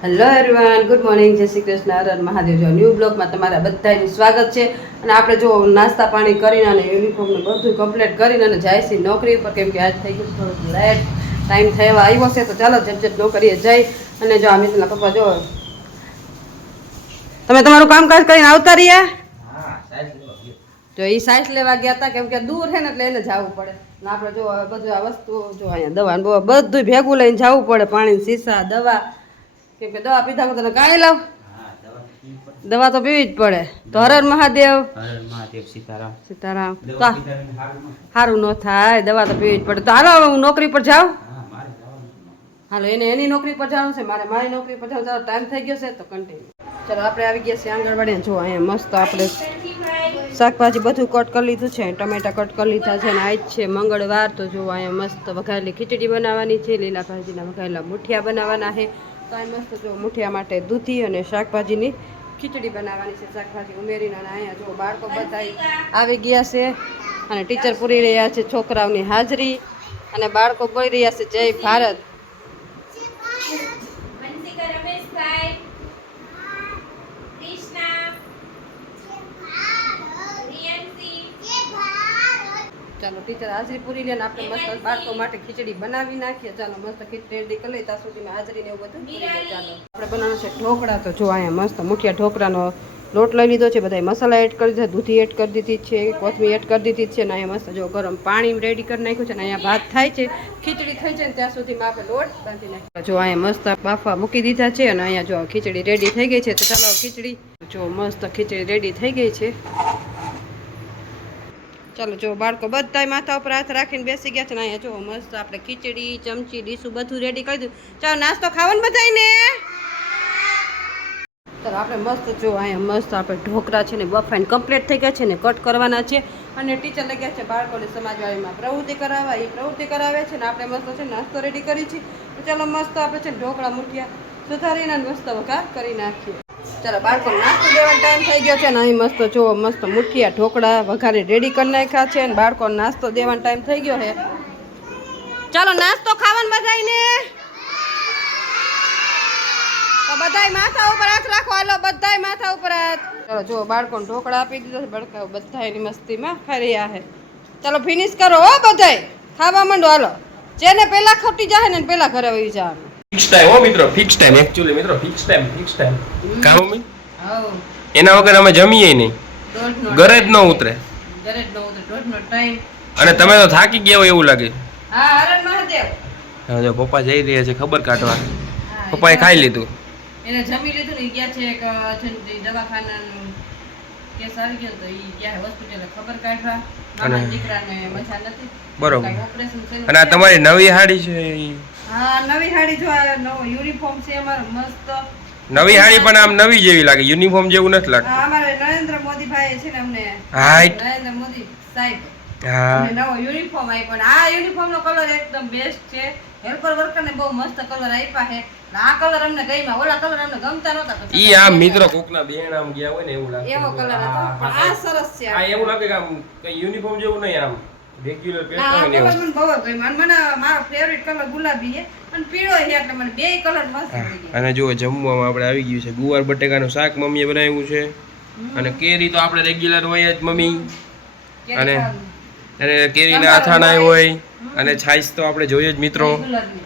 Hello everyone, good morning, જય શ્રી કૃષ્ણ, હર હર મહાદેવ. જો new બ્લોગમાં તમારા બધાનું સ્વાગત છે. અને આપણે જો નાસ્તા પાણી કરીને અને યુનિફોર્મને બધું કમ્પ્લીટ કરીને અને જાય છે નોકરી પર, કેમ કે આજ થઈ ગયું થોડુંક લેટ ટાઈમ થવા આવ્યો છે. તો ચાલો જટ નોકરીએ જઈ અને જો આ મિત્રના પપ્પા જો તમે તમારું કામકાજ કરીને આવતા રહ્યા. જો એ સાઈઝ લેવા ગયા હતા, કેમ કે દૂર છે ને એટલે એને જવું પડે. આપણે જો બધું આ વસ્તુ જો અહીંયા દવા બધું ભેગું લઈને જવું પડે, પાણી સીસા દવા, કેમ કે દવા પીધા તને કાંઈ લાવ દવા તો પીવી જ પડે. તો હર હર મહાદેવ, સીતારામ સીતારામ. સારું ન થાય, દવા તો પીવી જ પડે. તો હાલો હવે હું નોકરી પર જાઉં. હાલો એને એની નોકરી પર જવાનું છે, મારે મારી નોકરી પર જવાનું. ટાઈમ થઈ ગયો છે તો કન્ટિન્યુ. ચાલો આપણે આવી ગયા છીએ આંગણવાડી. જો અહીંયા મસ્ત આપણે શાકભાજી બધું કટ કરી લીધું છે, ટમેટા કટ કરી લીધા છે. અને આજ છે મંગળવાર, તો જો અહીંયા મસ્ત વઘારેલી ખીચડી બનાવવાની છે, લીલા ભાજીના વઘારેલા મુઠિયા બનાવવાના છે. તો અહીં મસ્ત જો મુઠિયા માટે દૂધી અને શાકભાજીની ખીચડી બનાવવાની છે, શાકભાજી ઉમેરીને. અને અહીંયા જો બાળકો બધા આવી ગયા છે અને ટીચર પૂરી રહ્યા છે છોકરાઓની હાજરી, અને બાળકો બોલી રહ્યા છે જય ભારત. ચાલો ટીચર હાજરી પૂરી લે ને આપણે મસ્ત બાળકો માટે ખીચડી બનાવી નાખીએ. ચાલો મસ્ત ખીચડી રેડી કરી લઈએ, ત્યાં સુધીમાં હાજરી ને એવું બધું પૂરી જાય. ચાલો આપણે બનાવવાનું છે ઢોકળા. તો જો અહીંયા મસ્ત મુઠિયા ઢોકળાનો લોટ લઈ લીધો છે, બધા મસાલા એડ કરી દીધા, દૂધી એડ કરી દીધી છે, કોથમીર એડ કરી દીધી છે. અને અહીંયા મસ્ત જો ગરમ પાણી રેડી કરી નાખ્યું છે. અને અહીંયા ભાત થાય છે, ખીચડી થઈ જાય ને ત્યાં સુધીમાં આપણે લોટ બાંધી નાખ્યો. જો અહીંયા મસ્ત બાફા મૂકી દીધા છે અને અહીંયા જો ખીચડી રેડી થઈ ગઈ છે. તો ચાલો ખીચડી જો મસ્ત ખીચડી રેડી થઈ ગઈ છે. ચાલો જો બાળકો બધાય માથા ઉપર હાથ રાખીને બેસી ગયા છે ને અહીંયા જો મસ્ત આપણે ખીચડી ચમચી ડીશું બધું રેડી કરી દીધું. ચાલો નાસ્તો ખાવાનું બધાયને. ચાલો આપણે મસ્ત જો અહીંયા મસ્ત આપણે ઢોકળા છે ને બફાઈને કમ્પ્લીટ થઈ ગયા છે ને કટ કરવાના છે. અને ટીચર લઈ ગયા છે બાળકોને સમાજવાડીમાં પ્રવૃત્તિ કરાવવા, એ પ્રવૃત્તિ કરાવે છે ને આપણે મસ્ત છે નાસ્તો રેડી કરી છે. તો ચાલો મસ્ત આપણે છે ને ઢોકળા મુઠિયા સુધારીને મસ્ત વઘાર કરી નાખીએ. ચાલો બાળકો નાસ્તો દેવાનો ટાઈમ થઈ ગયો છે ને અહીં મસ્ત જો મસ્ત મુઠિયા ઢોકળા વઘારે રેડી કરી નાખ્યા છે. અને બાળકો નાસ્તો દેવાનો ટાઈમ થઈ ગયો છે. ચાલો નાસ્તો ખાવાનું બધાયને. તો બધાય માથા ઉપર હાથ રાખો. હાલો બધાય માથા ઉપર હાથ. ચાલો જો બાળકોને ઢોકળા આપી દીધો છે, બાળકો બધા એની મસ્તીમાં ખાઈ રહ્યા છે. ચાલો ફિનિશ કરો હો, બધાય ખાવા માંડો. હાલો જેને પેલા ખોટી જાય ને પેલા ઘરે વહી જવાનું. ફિક્સ ટાઈમ હો મિત્રો, ફિક્સ ટાઈમ. એક્ચ્યુઅલી મિત્રો ફિક્સ ટાઈમ કામ મી એના વગર અમે જમીએ નહીં, ઘરે જ ન ઉતરે. દોઢનો ટાઈમ. અને તમે તો થાકી ગયા હોય એવું લાગે. હા હર હર મહાદેવ. હા જો પપ્પા જઈ રહ્યા છે ખબર કાઢવા. પપ્પાએ ખાઈ લીધું, એને જમી લીધું ને ગયા છે એક દવાખાનાનું કેસ આવી ગયો તો ઈ ગયા હોસ્પિટલે ખબર કાઢવા. મારા દીકરાને મજા નથી, બરોબર. ઓપરેશન થયું. અને આ તમારી નવી હાડી છે. હા નવી હાડી જો આ નવો યુનિફોર્મ છે અમારો મસ્ત. નવી હાડી પણ આમ નવી જેવી લાગે, યુનિફોર્મ જેવું નથી લાગતું. હા અમારે નરેન્દ્ર મોદી ભાઈ છે ને અમને, નરેન્દ્ર મોદી સાહેબ હા નવો યુનિફોર્મ આપ્યો. પણ આ યુનિફોર્મ નો કલર એકદમ બેસ્ટ છે. હેલ્પર વર્કર ને બહુ મસ્ત કલર આપ્યા છે. આ કલર અમને ગમ્યા, ઓલા કલર અમને ગમતા નહોતા. ઈ આમ મિત્રો કોકના બેન આમ ગયા હોય ને એવું લાગે, એવો કલર હતો. પણ આ સરસ છે. આ એવું લાગે કે આમ કઈ યુનિફોર્મ જેવું નહીં, આમ રેગ્યુલર પહેરતા હોય ને એવું. એવું. મને બહુ ગમ્યું. મને મારો ફેવરિટ કલર ગુલાબી છે અને પીળો છે, એટલે મને બે કલર મસ્ત લાગી. અને જો જમવામાં આપણે આવી ગયું છે ગુવાર બટેકાનું શાક મમ્મીએ બનાવ્યું છે. અને કેરી તો આપણે રેગ્યુલર હોય જ મમ્મી. અને કેરીના અથાણા હોય અને છાશ તો આપણે જોઈએ જ મિત્રો.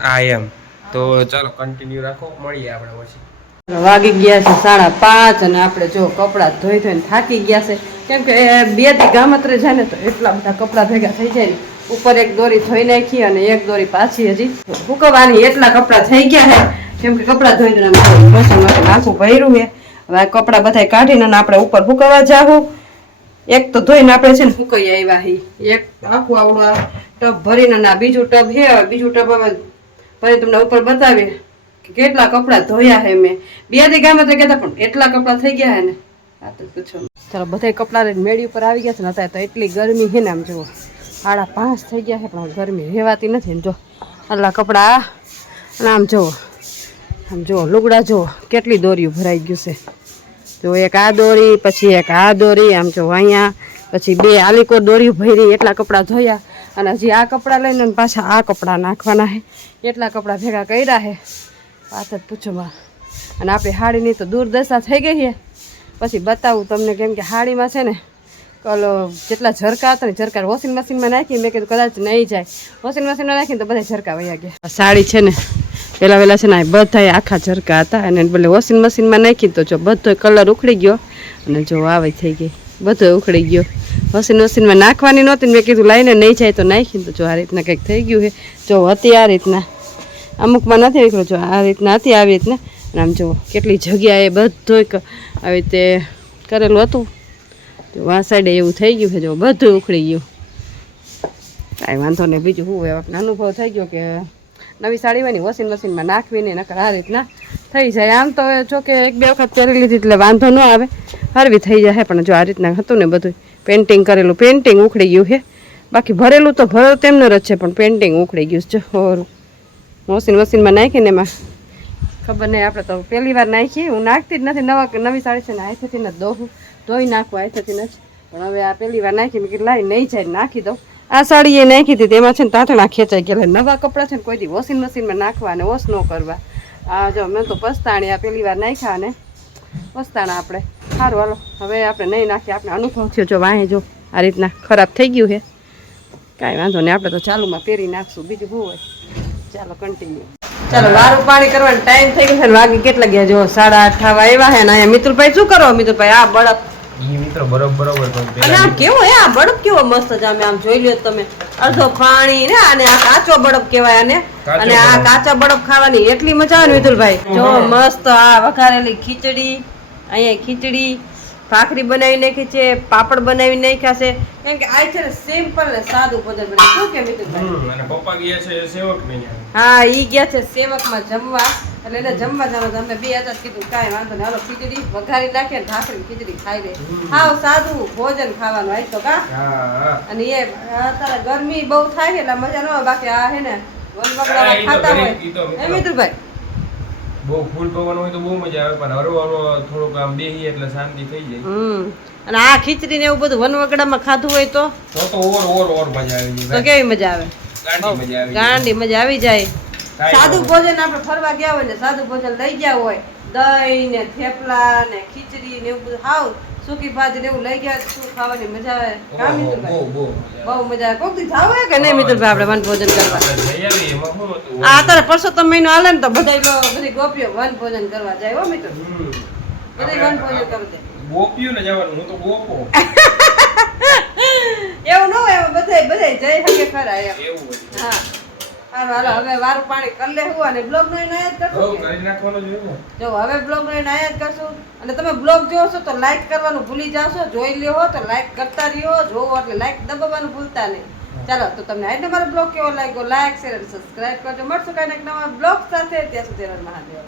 હા એમ. તો ચાલો કન્ટિન્યુ રાખો, મળીએ આપણે પછી. વાગી ગયા છે 5:30 અને આપણે જો કપડાં ધોઈ ધોઈને થાકી ગયા છે, કેમ કે 2 દી ગામત્રે જાય ને તો એટલા બધા કપડાં ભેગા થઈ જાય. ઉપર એક દોરી ધોઈ નાખી અને એક દોરી પાછી હજી ફૂકવાની, એટલા કપડાં થઈ ગયા છે. કેમ કે કપડાં ધોઈને મશીનમાં નાખું ભર્યું છે. હવે કપડાં બધા કાઢીને આપણે ઉપર ફૂકવા જાવું. એક તો ધોઈને આપણે છે ને ફૂકાઈ આવ્યા હી, એક આખું આવડું ટબ ભરીને ના બીજું ટબ છે. બીજું ટબ હવે ભરી તમને ઉપર બતાવીએ કેટલા કપડાં ધોયા હે મેં. 2 દી ગામે તો કહેતા પણ એટલા કપડાં થઈ ગયા હે ને આ તો પૂછો. ચાલો બધા કપડાં મેળી ઉપર આવી ગયા છે ને. અત્યારે તો એટલી ગરમી છે ને, આમ જુઓ 5:30 થઈ ગયા છે પણ ગરમી રહેવાતી નથી ને. જો આટલા કપડાં અને આમ જુઓ લુગડા જુઓ કેટલી દોરીઓ ભરાઈ ગયું છે. જો એક આ દોરી, પછી એક આ દોરી, આમ જો અહીંયા પછી 2 આલીકો દોરી ભરી. એટલા કપડાં ધોયા અને હજી આ કપડાં લઈને પાછા આ કપડાં નાખવાના છે. એટલા કપડાં ભેગા કર્યા છે વાત જ પૂછો માં. અને આપણી હાડીની તો દુર્દશા થઈ ગઈ છે. પછી બતાવું તમને, કેમ કે હાડીમાં છે ને જેટલા ઝરકા હતા ને ઝરકા વોશિંગ મશીનમાં નાખી. મેં કીધું કદાચ નહીં જાય, વોશિંગ મશીનમાં નાખીને તો બધા ઝરકા વયા ગયા. સાડી છે ને પહેલાં છે ને બધા આખા ઝરકા હતા, અને ભલે વોશિંગ મશીનમાં નાખી તો જો બધો કલર ઉખડી ગયો અને જો આવે થઈ ગઈ, બધો ઉખડી ગયો. વોશિંગ મશીનમાં નાખવાની નહોતી, મેં કીધું લાઈને નહીં જાય તો નાખીને તો જો આ રીતના કંઈક થઈ ગયું છે. જો હતી આ રીતના, અમુકમાં નથી નીકળ્યું, જો આ રીતના હતી આવી રીતના. અને આમ જો કેટલી જગ્યાએ બધું આવી રીતે કરેલું હતું, જો આ સાઈડે એવું થઈ ગયું છે. જો બધું ઉખડી ગયું, કાંઈ વાંધો નહીં. બીજું શું હોય, આપણને અનુભવ થઈ ગયો કે નવી સાડી હોય ને વોશિંગ મશીનમાં નાખવી નહીં, નકર આ રીતના થઈ જાય. આમ તો જો કે 1-2 વખત પહેરી લીધી એટલે વાંધો ન આવે, હરવી થઈ જાય. પણ જો આ રીતના હતું ને બધું પેન્ટિંગ કરેલું, પેન્ટિંગ ઉખડી ગયું છે. બાકી ભરેલું તો ભરેલું તેમનો જ છે, પણ પેન્ટિંગ ઉખડી ગયું છે. જો વોશિંગ મશીનમાં નાખીને એમાં ખબર નહીં, આપણે તો પહેલી વાર નાખી. હું નાખતી જ નથી, નવી સાડી છે ને હાથેથી નથી ધોઈ નાખવું, હાથેથી નથી. પણ હવે આ પહેલી વાર નાખી, મેં કીધું લાઈ નહીં જાય નાખી દઉં. આ સાડી એ નાખી હતી તેમાં છે ને તાંતણા ખેંચાઈ ગયા. નવા કપડાં છે ને કોઈ દી વોશિંગ મશીનમાં નાખવા અને વોશ ન કરવા. આ જો મેં તો પસ્તાણી, આ પહેલી વાર નાખ્યા અને પસ્તાણા આપણે. સારું હાલો, હવે આપણે નહીં નાખીએ, આપણે અનુભવ થયો. જો વાંહે જો આ રીતના ખરાબ થઈ ગયું છે, કાંઈ વાંધો નહીં, આપણે તો ચાલુમાં પહેરી નાખશું. બીજું શું હોય, ચાલો કન્ટિન્યુ. ચાલો વારું પાણી કરવાનો ટાઈમ થઈ ગયો છે. વાગી કેટલા ગયા જો 8:30 થવા આવ્યા છે. ને અહીંયા મિતુલભાઈ શું કરો? મિતુલભાઈ આ બળપ મિત્રો બરોબર અને આમ કેવો હે, આ બળપ કેવો મસ્ત છે. આમ જોઈ લ્યો તમે, અડધો પાણી ને, અને આ કાચો બળપ કહેવાય આને. અને આ કાચા બળપ ખાવાની એટલી મજા આવે ને મિતુલભાઈ. જો મસ્ત આ વઘારેલી ખીચડી, અહીંયા ખીચડી ભાખરી બનાવી નાખી છે, પાપડ બનાવી નાખ્યા છે. કેમ કે આ છે ને સિમ્પલ ને સાદું ભોજન બનાવ્યું. શું કે મિતુલભાઈ? અને પપ્પા ગયા છે સેવક નહીં. હા, ઈ ગયા છે સેવકમાં જમવા, એટલે એને જમવા જવાનું. અમે 2 હતા, કીધું કાંઈ વાંધો નહીં, હાલો ખીચડી વઘારી નાખીએ, ભાખરી ખીચડી ખાઈ લે. હાવ સાદું ભોજન ખાવાનું આજ તો કા. અને એ અત્યારે ગરમી બહુ થાય છે એટલે મજા ન આવે. બાકી આ હે ને વનવગડામાં ખાતા હોય એ મિતુલભાઈ, બહુ ફૂલ પવન હોય તો બહુ મજા આવે, પણ હરવાનો થોડુંક આમ બેહી એટલે શાંતિ થઈ જાય. અને આ ખીચડી ને એવું બધું વનવગડામાં ખાધું હોય તો ઓર મજા આવી જાય. તો કેવી મજા આવે, ગાંડી મજા આવી જાય. સાદું ભોજન આપણે ફરવા ગયા હોય ને સાદું ભોજન લઈ ગયા હોય, દહીં ને થેપલા ને ખીચડી ને એવું બધું હાવ સૂકી ભાજી ને એવું લઈ ગયા, શું ખાવાની મજા આવે. કા મિતુલભાઈ? બહુ મજા આવે. કોક દી જાવ કે નહીં મિતુલભાઈ આપણે વન ભોજન કરવા? આ અત્યારે પરસોત્તમ મહિનો હાલે ને તો બધી ગોપીઓ વન ભોજન કરવા જાય. હો મિતુલ, બધી વન ભોજન કરવા જાય. ગોપીઓ ને જવાનું, હું તો ગોપો. એવું ન હોય, બધા જઈ શકે ખરા એમ. હા હાલો, હવે વારું પાણી કરી લેવું અને બ્લોગ નો આયાત કરશું. કરી નાખવાનો જોઈએ ને. જો હવે બ્લોગ નો આયાત કરશું. અને તમે બ્લોગ જોશો તો લાઈક કરવાનું ભૂલી જાશો, જોઈ લ્યો તો લાઈક કરતા રહ્યો, જોવો એટલે લાઈક દબાવવાનું ભૂલતા નહીં. ચાલો તો તમને આજનો મારો બ્લોગ કેવો લાગ્યો, લાઈક શેર અને સબસ્ક્રાઇબ કરજો. મળશું કાંઈક નવા બ્લોગ સાથે. ત્યાં સુધી મહાદેવ.